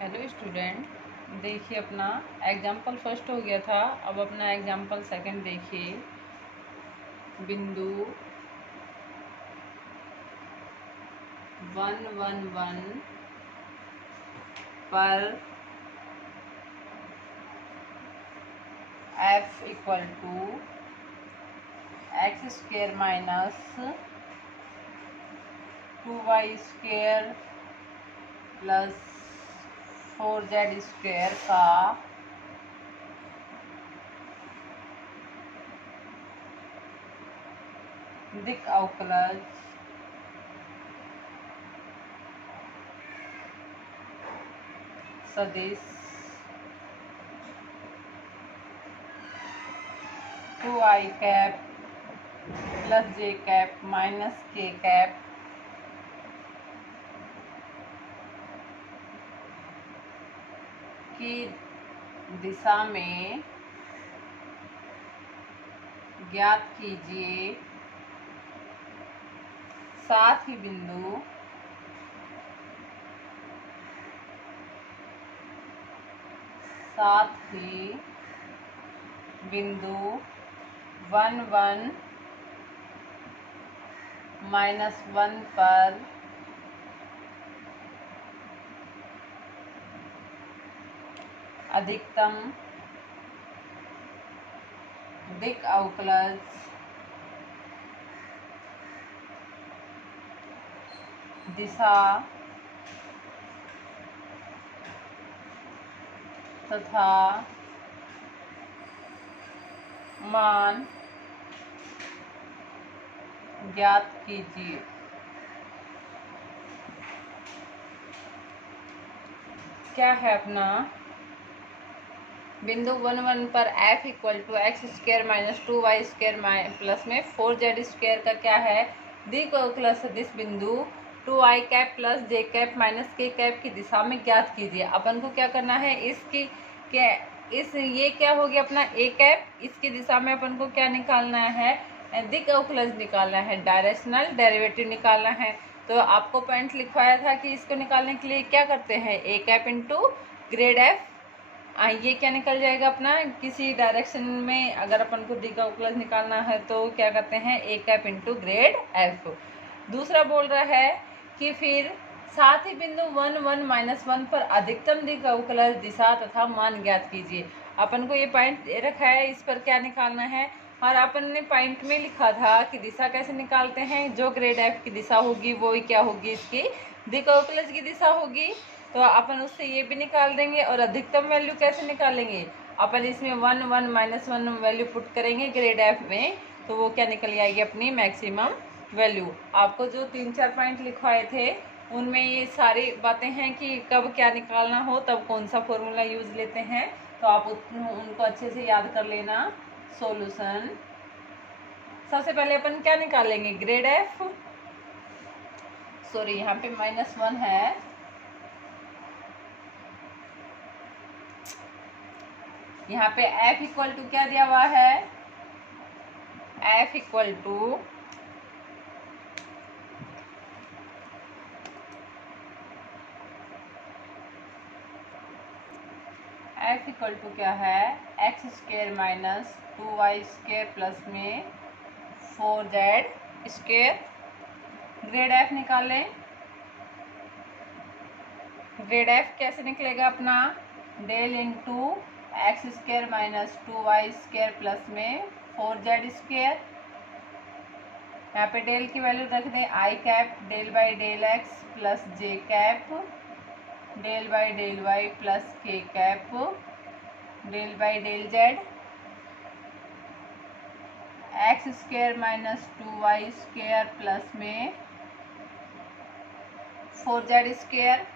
Hello student, देखिए अपना example first हो गया था। अब अपना एग्जाम्पल सेकंड देखिए। बिंदु 1 1 1 पर f equal to x square minus 2y square plus 4z square का दिक् अवकलज सदिश 2i cap plus j cap minus k cap की दिशा में ज्ञात कीजिए। साथ ही बिंदु 1 1 -1 पर अधिकतम दिक् अवकलज दिशा तथा मान ज्ञात कीजिए। क्या है अपना बिंदु 1 1 पर f equal to x square minus 2y square plus में 4z स्क्वेयर का क्या है दिक् अवकलज सदिश बिंदु 2i cap plus j cap minus k cap की दिशा में ज्ञात कीजिए। अपन को क्या करना है, इसकी क्या ये क्या हो गया अपना a कैप, इसकी दिशा में अपन को क्या निकालना है, दिक् अवकलज निकालना है, डायरेक्शनल डेरिवेटिव निकालना है। तो आपको पॉइंट लिखवाया था कि इसको निकालने के लिए क्या करते हैं, a cap into grade f। ये क्या निकल जाएगा अपना, किसी डायरेक्शन में अगर अपन को दिक् अवकलज निकालना है तो क्या करते हैं, a cap into grade f। दूसरा बोल रहा है कि फिर साथ ही बिंदु 1 1 -1 पर अधिकतम दिक् अवकलज दिशा तथा मान ज्ञात कीजिए। अपन को ये पॉइंट दे रखा है, इस पर क्या निकालना है, और अपन ने पॉइंट में लिखा था कि दिशा कैसे निकालते हैं, जो ग्रेड f की दिशा होगी वो क्या होगी, इसकी दिक् अवकलज की दिशा होगी। तो अपन उससे ये भी निकाल देंगे। और अधिकतम वैल्यू कैसे निकालेंगे, अपन इसमें 1 1 -1 वैल्यू पुट करेंगे ग्रेड f में, तो वो क्या निकल आएगी अपनी मैक्सिमम वैल्यू। आपको जो 3-4 पॉइंट लिखवाए थे उनमें ये सारी बातें हैं कि कब क्या निकालना हो तब कौन सा फॉर्मूला यूज लेते हैं, तो आप उनको अच्छे से याद कर लेना। सॉल्यूशन, सबसे पहले अपन क्या निकालेंगे, ग्रेड f, सॉरी यहाँ पे -1 है, यहाँ पे f इक्वल टू क्या दिया हुआ है, f इक्वल टू क्या है, x square minus 2y square plus में 4z स्क्वेयर। ग्रेड f निकालें। ग्रेड f कैसे निकलेगा अपना, del into x square minus 2y square plus में 4z स्क्वेयर। यहाँ पे डेल की वैल्यू रख दें, i cap del by del x plus j cap del by del y plus k cap del by del z. X square minus 2y square plus में 4z square.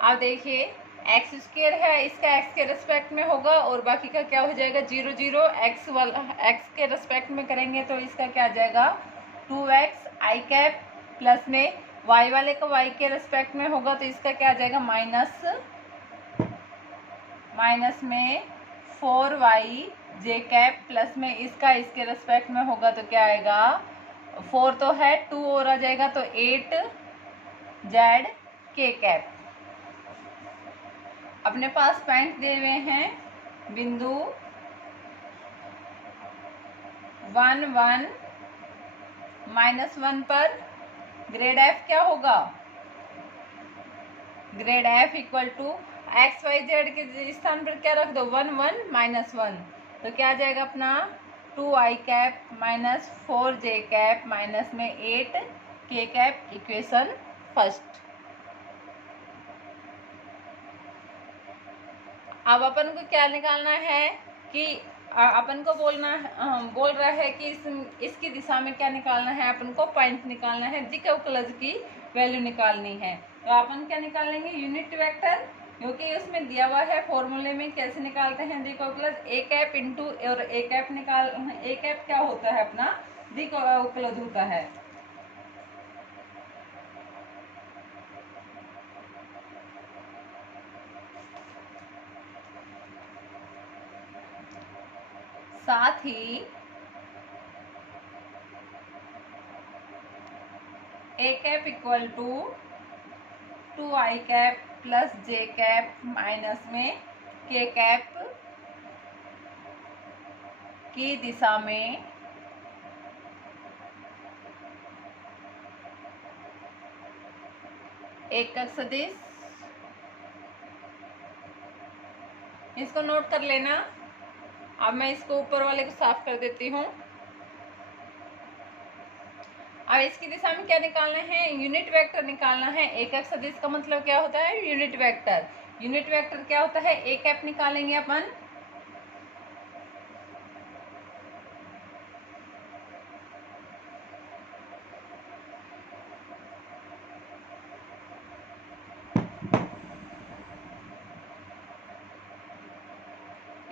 अब देखिए x square है, इसका x के respect में होगा और बाकी का क्या हो जाएगा, 0 0। एक्स वाला एक्स के रेस्पेक्ट में करेंगे तो इसका क्या आ जाएगा, 2x आई कैप प्लस में y वाले का y के रेस्पेक्ट में होगा तो इसका क्या आ जाएगा, माइनस में 4y जे कैप प्लस में इसका इसके रेस्पेक्ट में होगा तो क्या आएगा, 4 तो है, 2 और आ जाएगा तो 8z के कैप। अपने पास पॉइंट दिए हुए हैं, बिंदु 1 1 -1 पर ग्रेड एफ क्या होगा, grad F equal to x y z के स्थान पर क्या रख दो 1 1 -1, तो क्या आ जाएगा अपना 2i cap minus 4j cap minus में 8k कैप, इक्वेशन फर्स्ट। अब अपन को क्या निकालना है कि अपन को बोल रहा है कि इसकी दिशा में क्या निकालना है, अपन को पॉइंट निकालना है, दिक्वलज की वैल्यू निकालनी है। तो अपन क्या निकालेंगे, यूनिट वेक्टर, क्योंकि उसमें दिया हुआ है फॉर्मूले में कैसे निकालते हैं दिक्वलज, ए कैप इंटू और ए कैप क्या होता है अपना दिक्वलज होता है। साथ ही a cap equal to 2i cap plus j cap minus में के कैप की दिशा में एकक सदिश, इसको नोट कर लेना। अब मैं इसको ऊपर वाले को साफ कर देती हूँ। अब इसकी दिशा में क्या निकालना है, यूनिट वेक्टर निकालना है। एकक सदिश का मतलब क्या होता है, यूनिट वेक्टर। यूनिट वेक्टर क्या होता है, ए कैप निकालेंगे अपन,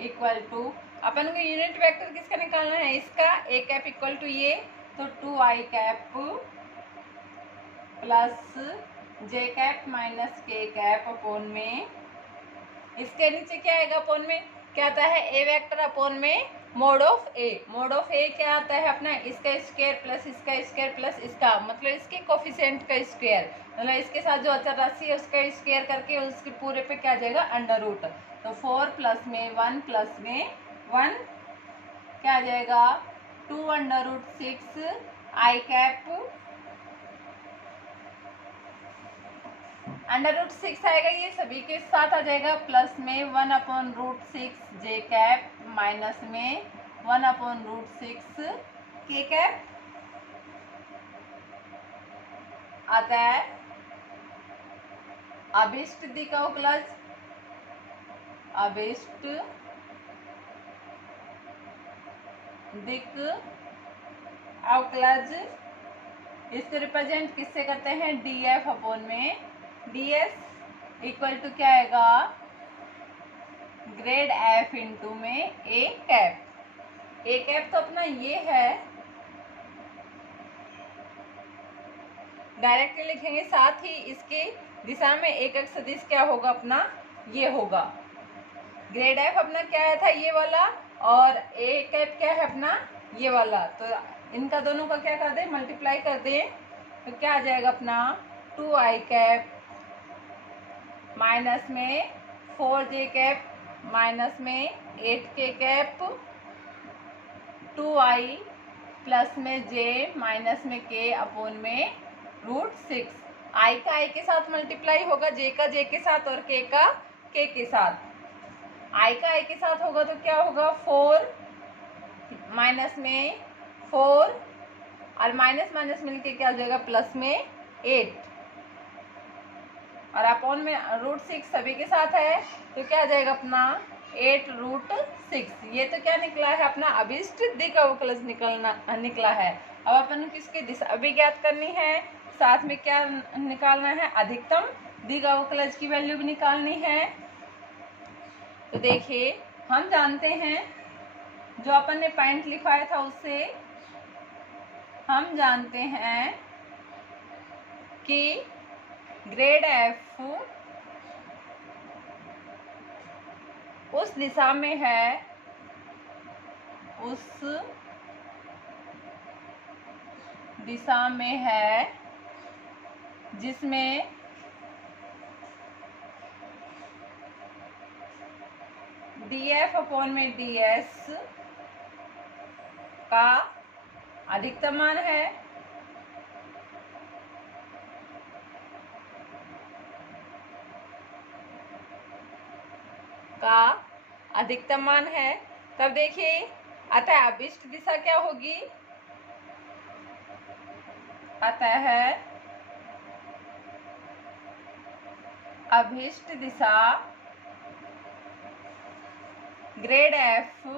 इक्वल टू, अपन को यूनिट वेक्टर किसका निकालना है, इसका। ए कैप इक्वल टू ये, तो 2i cap plus j cap minus के कैप अपोन में, इसके नीचे क्या आएगा अपोन में, क्या आता है ए वेक्टर अपोन में mod of a. Mod of a क्या आता है अपना, इसका स्क्वायर प्लस इसका स्क्वायर प्लस इसका, मतलब इसके कोफिशिएंट का स्क्वायर, मतलब इसके साथ जो अचर राशि है उसका स्क्वायर करके उसके पूरे पे क्या आ जाएगा अंडर रूट। तो 4 प्लस में 1 प्लस में 1 क्या आ जाएगा 2 अंडर रूट 6 आई कैप, अंडर रूट 6 आएगा, ये सभी के साथ आ जाएगा, प्लस में 1 अपॉन रूट 6 जे कैप माइनस में 1 अपॉन रूट 6 के कैप आता है अभिष्ट दिक्वलज। अभिष्ट दिक्वलज इसको रिप्रेजेंट किससे करते हैं, डी एफ अपॉन में डी एस इक्वल टू क्या आएगा ग्रेड एफ इंटू में ए कैप। ए कैप तो अपना ये है, डायरेक्टली लिखेंगे, साथ ही इसकी दिशा में एकक सदिश क्या होगा अपना ये होगा। ग्रेड एफ अपना क्या आया था ये वाला, और ए कैप क्या है अपना ये वाला, तो इनका दोनों का क्या कर दे मल्टीप्लाई कर दे, तो क्या आ जाएगा अपना 2i कैप माइनस में 4j कैप माइनस में 8k कैप 2i प्लस में j माइनस में k अपोन में रूट 6। i का i के साथ मल्टीप्लाई होगा, j का j के साथ और k का k के साथ। i का i के साथ होगा तो क्या होगा 4 माइनस में 4 और माइनस माइनस मिलके क्या हो जाएगा प्लस में 8 और अपॉन में रूट 6 सभी के साथ है, तो क्या आ जाएगा अपना 8 रूट 6। ये तो क्या निकला है अपना अभिष्ट दिक्वलज निकला है। अब अपन किसकी दिशा भी ज्ञात करनी है, साथ में क्या निकालना है अधिकतम दिक्वलज की वैल्यू भी निकालनी है। तो देखिए हम जानते हैं जो अपन ने पॉइंट लिखवाया था उससे हम जानते हैं कि ग्रेड एफ उस दिशा में है, उस दिशा में है जिसमें DF अपॉन में DS का अधिकतम मान है, तब देखिए अतः अभिष्ट दिशा क्या होगी, अतः अभिष्ट दिशा grad F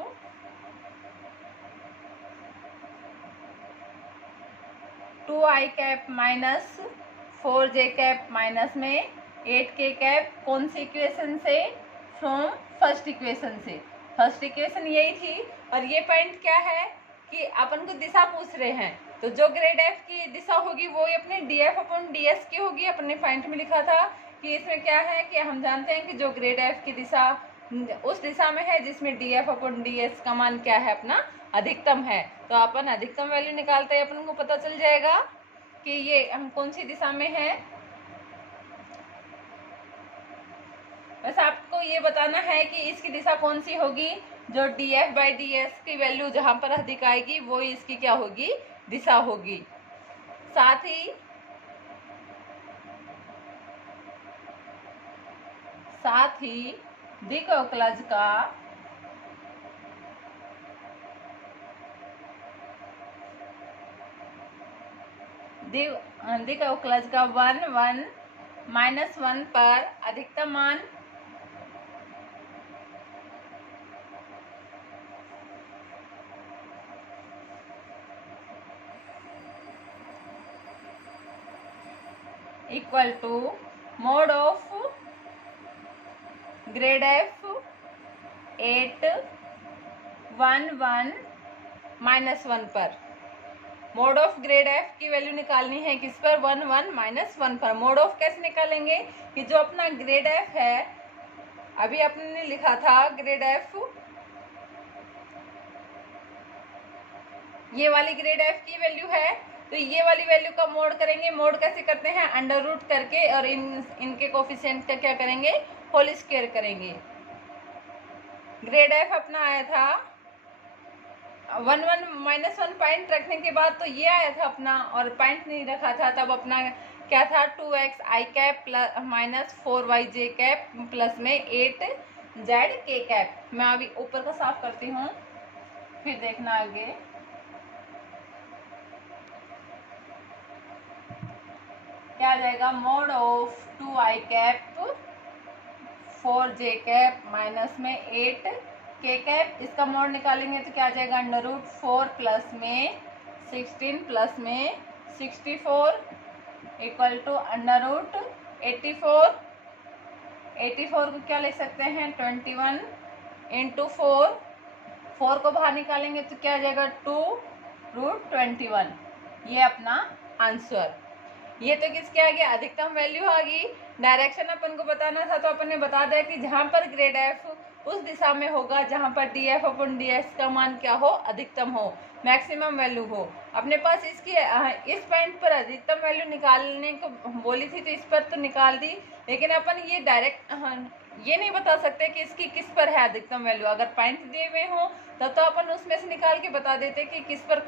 to i cap minus 4j cap minus में 8k कैप कौन सी इक्वेशन से, फ्रॉम फर्स्ट इक्वेशन से। फर्स्ट इक्वेशन यही थी और ये पॉइंट क्या है कि अपन को दिशा पूछ रहे हैं, तो जो ग्रेड F की दिशा होगी वो अपने DF अपॉन DS की होगी। अपने पॉइंट में लिखा था कि इसमें क्या है कि हम जानते हैं कि जो ग्रेड F की दिशा उस दिशा में है जिसमें DF अपॉन DS का मान क्या है, अपना अधिकतम है। तो अपन अधिकतम वैल्यू निकालते हैं, अपन को पता चल जाएगा कि ये हम कौन सी दिशा में है। बस आपको ये बताना है कि इसकी दिशा कौन सी होगी, जो DF बाई DS की वैल्यू जहां पर अधिक आएगी वो इसकी क्या होगी, दिशा होगी। साथ ही दिक् अवकलज का दिक् अवकलज का 1 1 -1 पर अधिकतम मान equal to mod of grad F 8 1 1 -1 पर। मोड ऑफ ग्रेड F की वैल्यू निकालनी है किस पर, 1 1 -1 पर। मोड ऑफ कैसे निकालेंगे कि जो अपना ग्रेड F है, अभी आपने लिखा था ग्रेड F, ये वाली ग्रेड F की वैल्यू है, तो ये वाली वैल्यू का मोड करेंगे। मोड कैसे करते हैं, अंडर रूट करके और इनके कोफिशिएंट का क्या करेंगे, होल स्क्वायर करेंगे। ग्रेड F अपना आया था 1 1 -1 पॉइंट रखने के बाद तो ये आया था अपना, और पॉइंट नहीं रखा था तब अपना क्या था, 2x i cap plus minus 4yj cap plus में 8z k कैप। मैं अभी ऊपर का साफ करती हूँ, फिर देखना आगे। क्या आ जाएगा, mode of 2i cap 4j cap minus में 8k कैप, इसका मोड निकालेंगे तो क्या आ जाएगा, अंडर रूट 4 प्लस में 16 प्लस में 64 इक्वल टू अंडर रूट 84। 84 को क्या लिख सकते हैं, 21 इंटू 4 को बाहर निकालेंगे तो क्या आ जाएगा, 2√21। ये अपना आंसर। ये तो किसके आ गया, अधिकतम वैल्यू आ गई। डायरेक्शन अपन को बताना था तो अपन ने बता दिया कि जहां पर ग्रेड F उस दिशा में होगा जहां पर DF अपॉन DS का मान क्या हो, अधिकतम हो, मैक्सिमम वैल्यू हो। अपने पास इसकी इस पॉइंट पर अधिकतम वैल्यू निकालने को बोली थी तो इस पर तो निकाल दी, लेकिन अपन ये डायरेक्ट ये नहीं बता सकते कि इसकी किस पर है अधिकतम वैल्यू। अगर पॉइंट दिए हुए हो तब तो अपन उसमें से निकाल के बता देते कि किस पर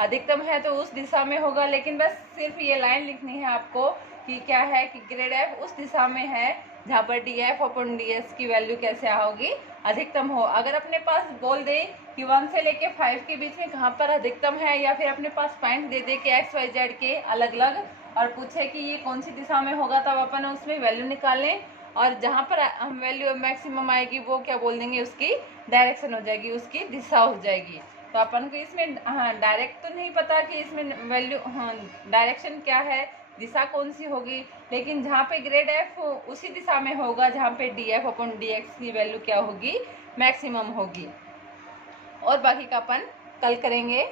अधिकतम है तो उस दिशा में होगा। लेकिन बस सिर्फ ये लाइन लिखनी है आपको कि क्या है कि ग्रेड F उस दिशा में है जहाँ पर DF अपॉन DS की वैल्यू कैसे होगी, अधिकतम हो। अगर अपने पास बोल दे कि 1 से लेके 5 के बीच में कहाँ पर अधिकतम है, या फिर अपने पास पॉइंट दे दे कि XYZ के अलग अलग और पूछे कि ये कौन सी दिशा में होगा, तब अपन उसमें वैल्यू निकालें और जहाँ पर हम वैल्यू मैक्सिमम आएगी वो क्या बोल देंगे, उसकी डायरेक्शन हो जाएगी, उसकी दिशा हो जाएगी। तो अपन को इसमें डायरेक्ट तो नहीं पता कि इसमें वैल्यू डायरेक्शन क्या है, दिशा कौन सी होगी, लेकिन जहाँ पे ग्रेड F उसी दिशा में होगा जहाँ पे DF अपॉन DX की वैल्यू क्या होगी, मैक्सिमम होगी। और बाकी का अपन कल करेंगे।